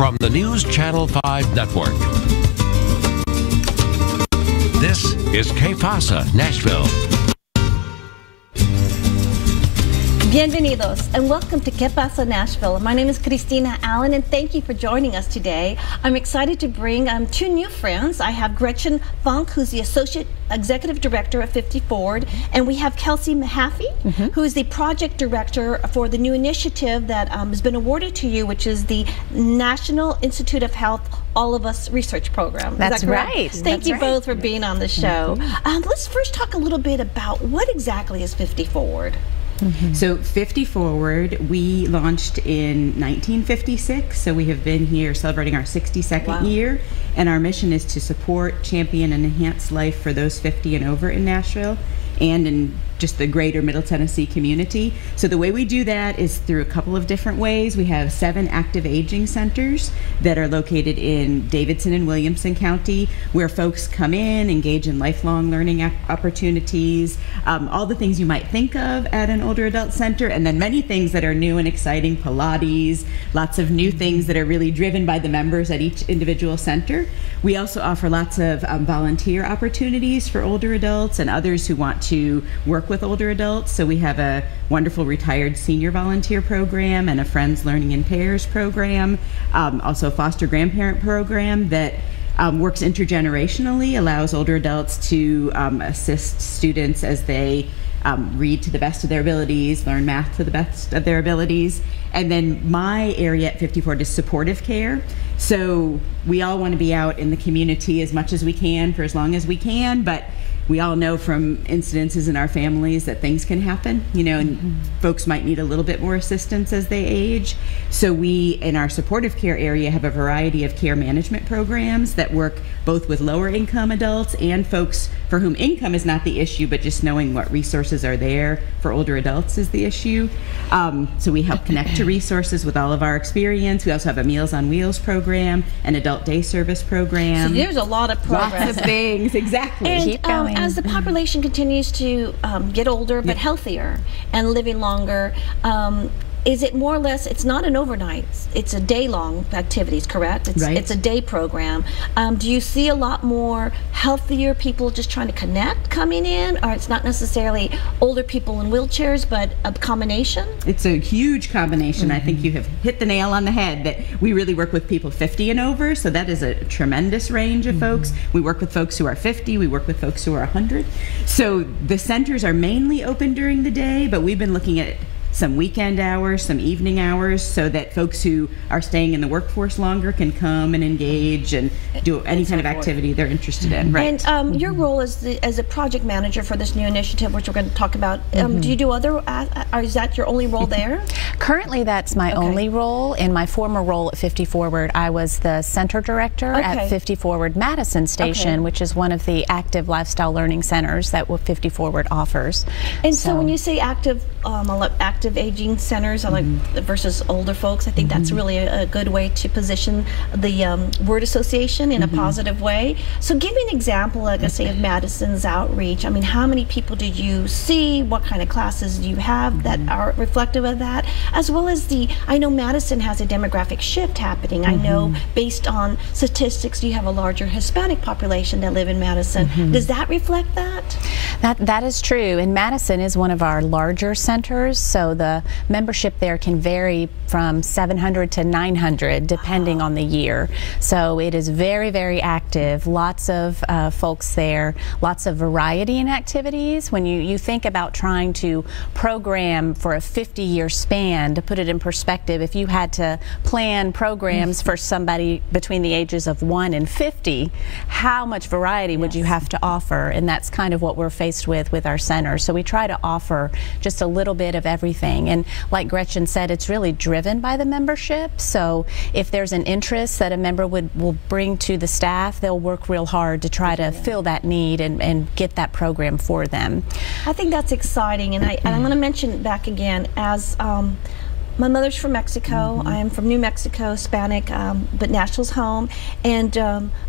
from the News Channel 5 Network. This is Pasa Nashville. Bienvenidos and welcome to Pasa Nashville. My name is Cristina Allen and thank you for joining us today. I'm excited to bring two new friends. I have Gretchen, who's the Associate Executive Director at FiftyForward, and we have Kelsey Mahaffey, who is the Project Director for the new initiative that has been awarded to you, which is the National Institute of Health All of Us Research Program. That's right. Thank you both for being on the show. Let's first talk a little bit about what exactly is FiftyForward. So FiftyForward, we launched in 1956, so we have been here celebrating our 62nd year, and our mission is to support, champion, and enhance life for those 50 and over in Nashville and in just the greater Middle Tennessee community. So the way we do that is through a couple of different ways. We have 7 active aging centers that are located in Davidson and Williamson County, where folks come in, engage in lifelong learning opportunities, all the things you might think of at an older adult center, and then many things that are new and exciting, Pilates, lots of new things that are really driven by the members at each individual center. We also offer lots of volunteer opportunities for older adults and others who want to work with older adults. So we have a wonderful retired senior volunteer program and a Friends Learning in Pairs program, also a foster grandparent program that works intergenerationally, allows older adults to assist students as they read to the best of their abilities, learn math to the best of their abilities. And then my area at FiftyForward is supportive care. So we all want to be out in the community as much as we can for as long as we can, but we all know from incidences in our families that things can happen, you know, and folks might need a little bit more assistance as they age. So we, in our supportive care area, have a variety of care management programs that work both with lower income adults and folks for whom income is not the issue, but just knowing what resources are there for older adults is the issue. So we help connect to resources with all of our experience. We also have a Meals on Wheels program, an adult day service program. So there's a lot of programs. Lots of things, exactly. And keep going. As the population continues to get older but healthier and living longer, is it more or less, it's not an overnight, it's a day-long activities, correct? It's a day program. Do you see a lot more healthier people just trying to connect coming in, or it's not necessarily older people in wheelchairs, but a combination? It's a huge combination. I think you have hit the nail on the head that we really work with people 50 and over, so that is a tremendous range of folks. We work with folks who are 50, we work with folks who are 100. So the centers are mainly open during the day, but we've been looking at some weekend hours, some evening hours, so that folks who are staying in the workforce longer can come and engage and do any kind of activity they're interested in. Right. And your role as a project manager for this new initiative, which we're going to talk about, do you do other, or is that your only role there? Currently, that's my only role. In my former role at FiftyForward, I was the center director at FiftyForward Madison Station, which is one of the active lifestyle learning centers that FiftyForward offers. And so when you say active aging centers versus older folks, I think that's really a good way to position the word association in a positive way. So give me an example, like I say, of Madison's outreach. I mean, how many people do you see? What kind of classes do you have that are reflective of that? As well as I know Madison has a demographic shift happening. I know based on statistics, you have a larger Hispanic population that live in Madison. Does that reflect that? That is true, and Madison is one of our larger centers, so the membership there can vary from 700 to 900 depending on the year. So it is very, very active, lots of folks there, lots of variety in activities. When you think about trying to program for a 50-year span, to put it in perspective, if you had to plan programs for somebody between the ages of 1 and 50, how much variety would you have to offer? And that's kind of what we're faced with our center. So we try to offer just a little bit of everything. And like Gretchen said, it's really driven by the membership. So if there's an interest that a member will bring to the staff, they'll work real hard to try to fill that need and get that program for them. I think that's exciting, and I'm going to mention back again, as My mother's from Mexico. I am from New Mexico, Hispanic, but Nashville's home. And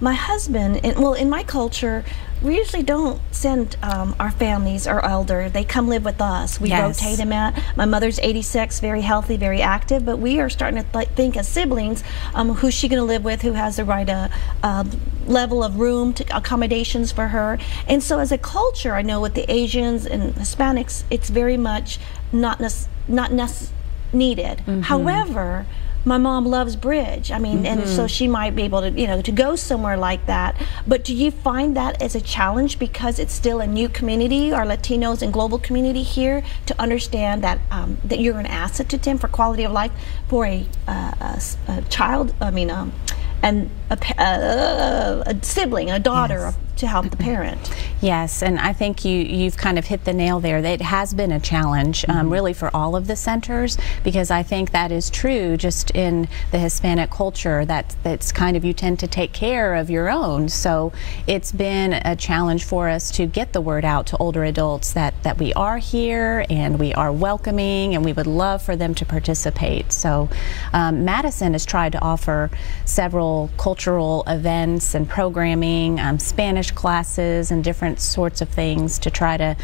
my husband, well, in my culture, we usually don't send our families, our elder. They come live with us. We rotate them out. My mother's 86, very healthy, very active, but we are starting to think as siblings, who's she going to live with, who has the right level of room to accommodations for her. And so as a culture, I know with the Asians and Hispanics, it's very much not needed. However, my mom loves bridge. I mean, and so she might be able to, you know, to go somewhere like that. But do you find that as a challenge because it's still a new community, our Latinos and global community here, to understand that that you're an asset to them for quality of life for a child? I mean, and a sibling, a daughter, to help the parent. Yes, and I think you've kind of hit the nail there. It has been a challenge, really, for all of the centers, because I think that is true just in the Hispanic culture, that's kind of, you tend to take care of your own. So it's been a challenge for us to get the word out to older adults that we are here and we are welcoming and we would love for them to participate. So Madison has tried to offer several cultural events and programming, Spanish classes and different sorts of things to try to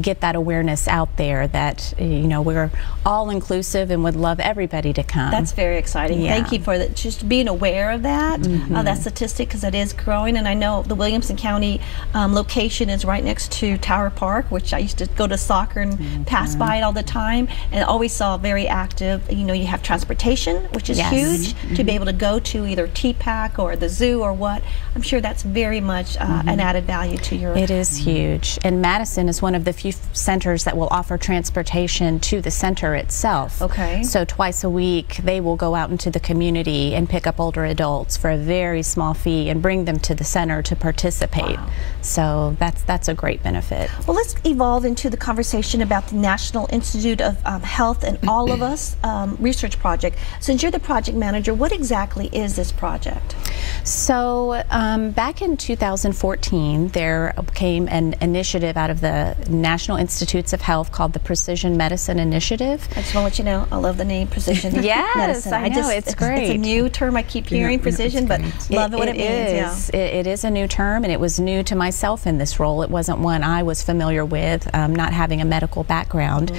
get that awareness out there that, you know, we're all inclusive and would love everybody to come. That's very exciting. Yeah. Thank you for that, just being aware of that, that statistic, because it is growing. And I know the Williamson County location is right next to Tower Park, which I used to go to soccer and pass by it all the time, and always saw very active. You know, you have transportation, which is huge, to be able to go to either TPAC or the zoo or what. I'm sure that's very much an added value to your... It is huge. And Madison is one of the few centers that will offer transportation to the center itself. Okay. So twice a week they will go out into the community and pick up older adults for a very small fee and bring them to the center to participate. Wow. So that's a great benefit. Well, let's evolve into the conversation about the National Institute of Health and All of Us research project. Since you're the project manager, what exactly is this project? So back in 2014, there came an initiative out of the National Institutes of Health called the Precision Medicine Initiative. I just want to let you know, I love the name Precision Medicine. I know, it's great. It's a new term I keep hearing, precision, but love it what it means. It is a new term, and it was new to myself in this role. It wasn't one I was familiar with, not having a medical background.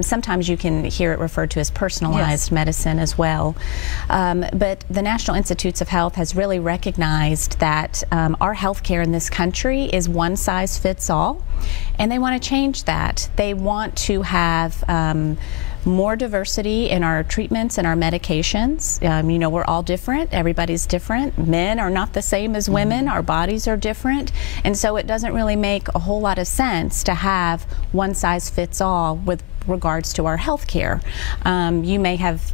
Sometimes you can hear it referred to as personalized medicine as well. But the National Institutes of Health has really recognized that our healthcare in this country is one size fits all, and they want to change that. They want to have more diversity in our treatments and our medications. You know, we're all different. Everybody's different. Men are not the same as women. Our bodies are different. And so it doesn't really make a whole lot of sense to have one size fits all with regards to our health care. You may have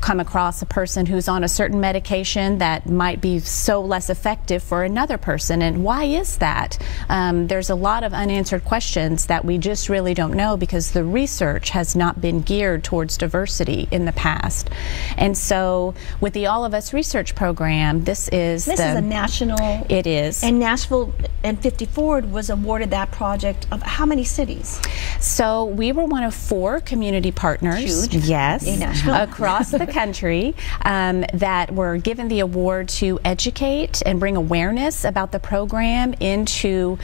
come across a person who's on a certain medication that might be so less effective for another person, and why is that? There's a lot of unanswered questions that we just really don't know because the research has not been geared towards diversity in the past. And so with the All of Us research program, this is a national... It is. And Nashville and FiftyForward was awarded that project of how many cities? So we were one of 4 community partners. Huge. Yes. In Nashville. Across the country that were given the award to educate and bring awareness about the program into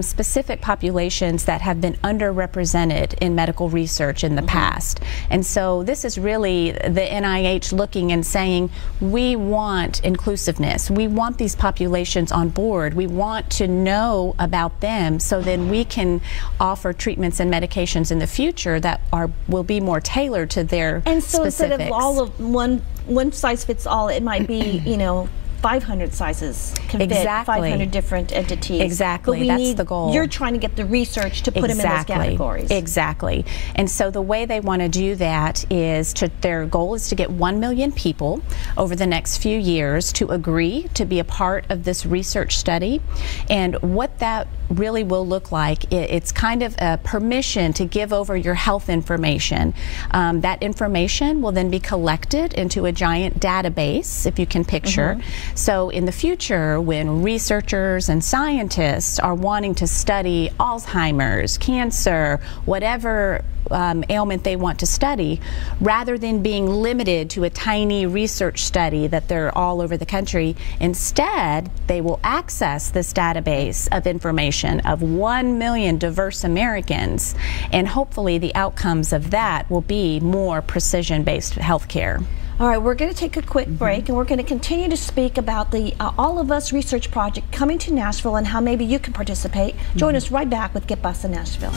specific populations that have been underrepresented in medical research in the past. And so this is really the NIH looking and saying, we want inclusiveness. We want these populations on board. We want to know about them so then we can offer treatments and medications in the future that will be more tailored to their and so specifics. Instead of all of one size fits all, it might be, you know, 500 sizes can fit 500 different entities. Exactly, that's the goal. You're trying to get the research to put them in those categories. Exactly. And so the way they want to do that is their goal is to get 1 million people over the next few years to agree to be a part of this research study. And what that really will look like. It's kind of a permission to give over your health information. That information will then be collected into a giant database, if you can picture. So in the future, when researchers and scientists are wanting to study Alzheimer's, cancer, whatever ailment they want to study, rather than being limited to a tiny research study that they're all over the country, instead they will access this database of information of 1 million diverse Americans, and hopefully the outcomes of that will be more precision-based health care. All right, we're going to take a quick break, and we're going to continue to speak about the All of Us research project coming to Nashville and how maybe you can participate. Join us right back with Get Pasa Nashville.